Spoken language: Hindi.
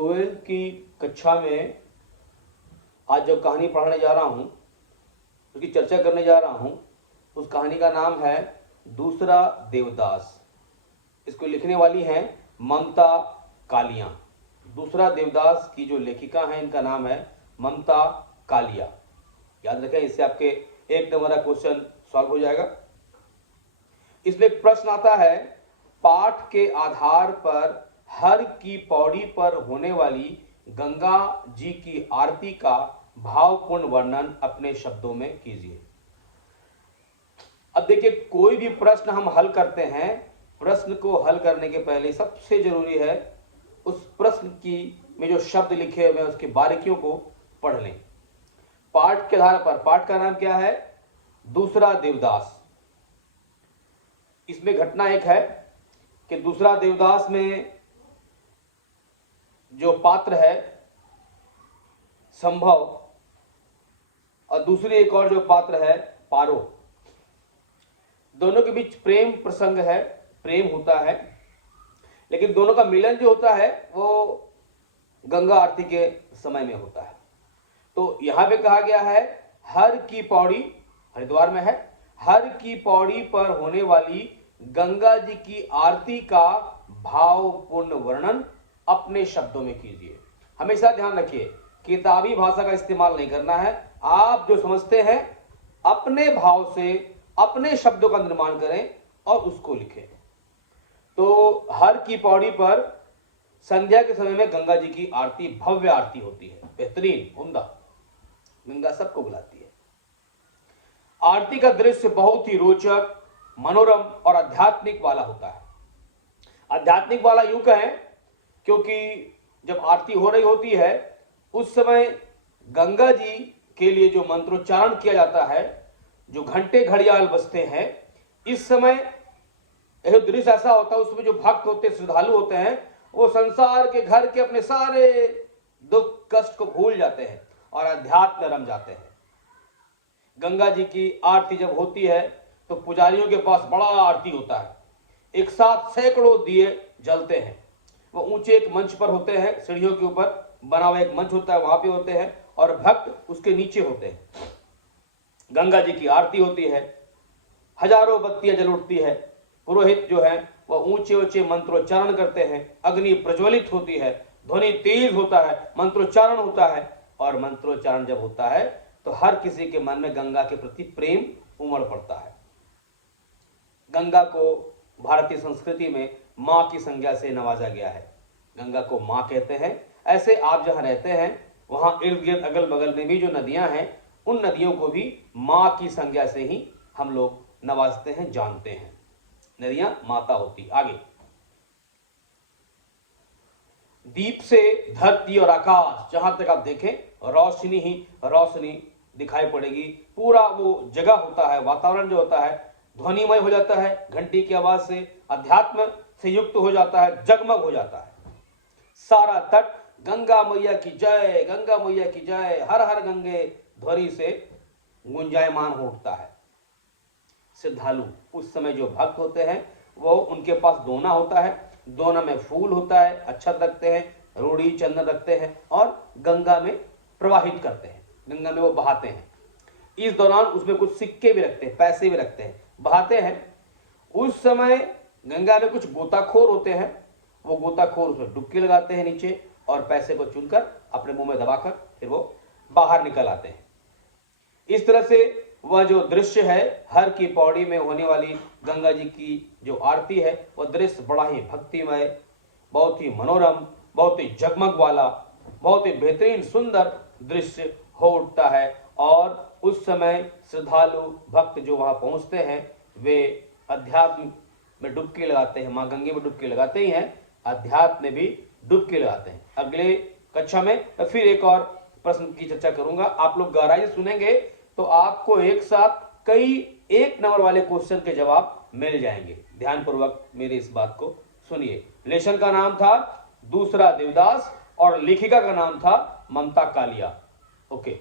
12वीं की कक्षा में आज जो कहानी पढ़ाने जा रहा हूँ, उसकी चर्चा करने जा रहा हूँ, उस कहानी का नाम है दूसरा देवदास। इसको लिखने वाली हैं ममता कालिया। दूसरा देवदास की जो लेखिका हैं, इनका नाम है ममता कालिया। याद रखें, इससे आपके 1 नंबर का क्वेश्चन सॉल्व हो जाएगा। इसमें एक प्रश्न आता है, पाठ के आधार पर हर की पौड़ी पर होने वाली गंगा जी की आरती का भावपूर्ण वर्णन अपने शब्दों में कीजिए। अब देखिए, कोई भी प्रश्न हम हल करते हैं, प्रश्न को हल करने के पहले सबसे जरूरी है उस प्रश्न की में जो शब्द लिखे हुए हैं उसकी बारीकियों को पढ़ लें। पाठ के आधार पर, पाठ का नाम क्या है? दूसरा देवदास। इसमें घटना एक है कि दूसरा देवदास में जो पात्र है संभव, और दूसरी एक और जो पात्र है पारो। दोनों के बीच प्रेम प्रसंग है, प्रेम होता है, लेकिन दोनों का मिलन जो होता है वो गंगा आरती के समय में होता है। तो यहां पे कहा गया है, हर की पौड़ी, हरिद्वार में है, हर की पौड़ी पर होने वाली गंगा जी की आरती का भावपूर्ण वर्णन अपने शब्दों में कीजिए। हमेशा ध्यान रखिए, किताबी भाषा का इस्तेमाल नहीं करना है। आप जो समझते हैं अपने भाव से अपने शब्दों का निर्माण करें और उसको लिखें। तो हर की पौड़ी पर संध्या के समय में गंगा जी की आरती, भव्य आरती होती है, बेहतरीन, उम्दा। गंगा सबको बुलाती है। आरती का दृश्य बहुत ही रोचक, मनोरम और आध्यात्मिक वाला होता है। आध्यात्मिक वाला यूं कहें क्योंकि जब आरती हो रही होती है उस समय गंगा जी के लिए जो मंत्रोच्चारण किया जाता है, जो घंटे घड़ियाल बजते हैं, इस समय यह दृश्य ऐसा होता है, उसमें जो भक्त होते हैं, श्रद्धालु होते हैं, वो संसार के, घर के अपने सारे दुख कष्ट को भूल जाते हैं और अध्यात्म में रम जाते हैं। गंगा जी की आरती जब होती है तो पुजारियों के पास बड़ा आरती होता है, एक साथ सैकड़ों दिए जलते हैं। वो ऊंचे एक मंच पर होते हैं, सीढ़ियों के ऊपर बना हुआ एक मंच होता है, वहां पे होते हैं और भक्त उसके नीचे होते हैं। गंगा जी की आरती होती है, हजारों बत्तियां जल उठती है, पुरोहित जो है वह ऊंचे ऊंचे मंत्रोच्चारण करते हैं, अग्नि प्रज्वलित होती है, ध्वनि तेज होता है, मंत्रोच्चारण होता है, और मंत्रोच्चारण जब होता है तो हर किसी के मन में गंगा के प्रति प्रेम उमड़ पड़ता है। गंगा को भारतीय संस्कृति में मां की संज्ञा से नवाजा गया है। गंगा को मां कहते हैं। ऐसे आप जहां रहते हैं वहां इर्द गिर्द अगल बगल में भी जो नदियां हैं, उन नदियों को भी मां की संज्ञा से ही हम लोग नवाजते हैं, जानते हैं। नदियां माता होती। आगे, दीप से धरती और आकाश, जहां तक आप देखें रोशनी ही रोशनी दिखाई पड़ेगी। पूरा वो जगह होता है, वातावरण जो होता है ध्वनिमय हो जाता है, घंटी की आवाज से अध्यात्म से युक्त हो जाता है, जगमग हो जाता है। सारा तट गंगा मैया की जय, गंगा मैया की जय, हर हर गंगे ध्वनि से गुंजायमान हो उठता है। श्रद्धालु, उस समय जो भक्त होते हैं वो, उनके पास दोना होता है, दोना में फूल होता है, अक्षत रखते हैं, रोड़ी चंदन रखते हैं और गंगा में प्रवाहित करते हैं, गंगा में वो बहाते हैं। इस दौरान उसमें कुछ सिक्के भी रखते हैं, पैसे भी रखते हैं, बहाते हैं। उस समय गंगा में कुछ गोताखोर होते हैं, वो गोताखोर उसमें डुबकी लगाते हैं नीचे और पैसे को चुनकर अपने मुंह में दबाकर फिर वो बाहर निकल आते हैं। इस तरह से वह जो दृश्य है, हर की पौड़ी में होने वाली गंगा जी की जो आरती है, वह दृश्य बड़ा ही भक्तिमय, बहुत ही मनोरम, बहुत ही जगमग वाला, बहुत ही बेहतरीन सुंदर दृश्य हो उठता है। और उस समय श्रद्धालु भक्त जो वहां पहुंचते हैं वे अध्यात्म में डुबकी लगाते हैं, मां गंगे में डुबकी लगाते ही हैं, अध्यात्म में भी डुबकी लगाते हैं। अगले कक्षा में फिर एक और प्रश्न की चर्चा करूंगा। आप लोग गहराई से सुनेंगे तो आपको एक साथ कई 1 नंबर वाले क्वेश्चन के जवाब मिल जाएंगे। ध्यानपूर्वक मेरी इस बात को सुनिए। लेसन का नाम था दूसरा देवदास और लेखिका का नाम था ममता कालिया। ओके।